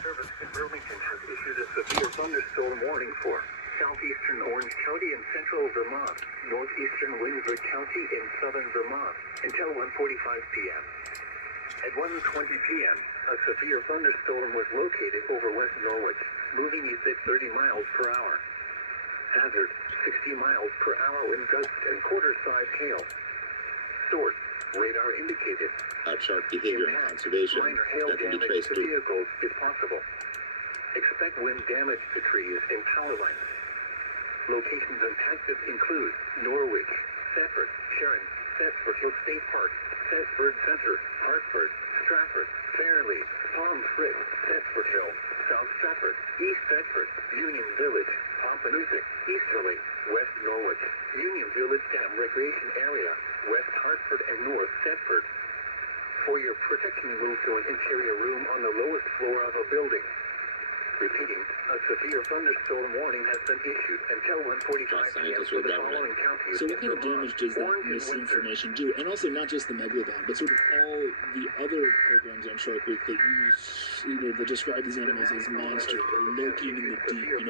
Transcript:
Service in Burlington has issued a severe thunderstorm warning for southeastern Orange County and central Vermont, northeastern Windsor County and southern Vermont, until 1:45 p.m. At 1:20 p.m., a severe thunderstorm was located over West Norwich, moving east at 30 miles per hour. Hazard, 60 miles per hour wind gusts and quarter-size hail. Source, radar indicated. Sharp behavior and conservation Minor hail that can be damage traced to to vehicles is possible. Expect wind damage to trees and power lines. Locations impacted include Norwich, Thetford, Sharon, Thetford Hill State Park, Thetford Center, Hartford, Stratford, Fairleigh, Palm Springs, Thetford Hill, South Stratford, East Thetford, Union Village, Pompanusick, Easterly, West Norwich, Union Village Dam Recreation Area, West Hartford and North Thetford. For your protection, move to an interior room on the lowest floor of a building. Repeating, a severe thunderstorm warning has been issued until 1:45 p.m. for the following counties. So what kind of damage does that misinformation do? And also not just the Megalodon, but sort of all the other programs on Shark Week that use, that describe these animals as monsters or lurking in the deep,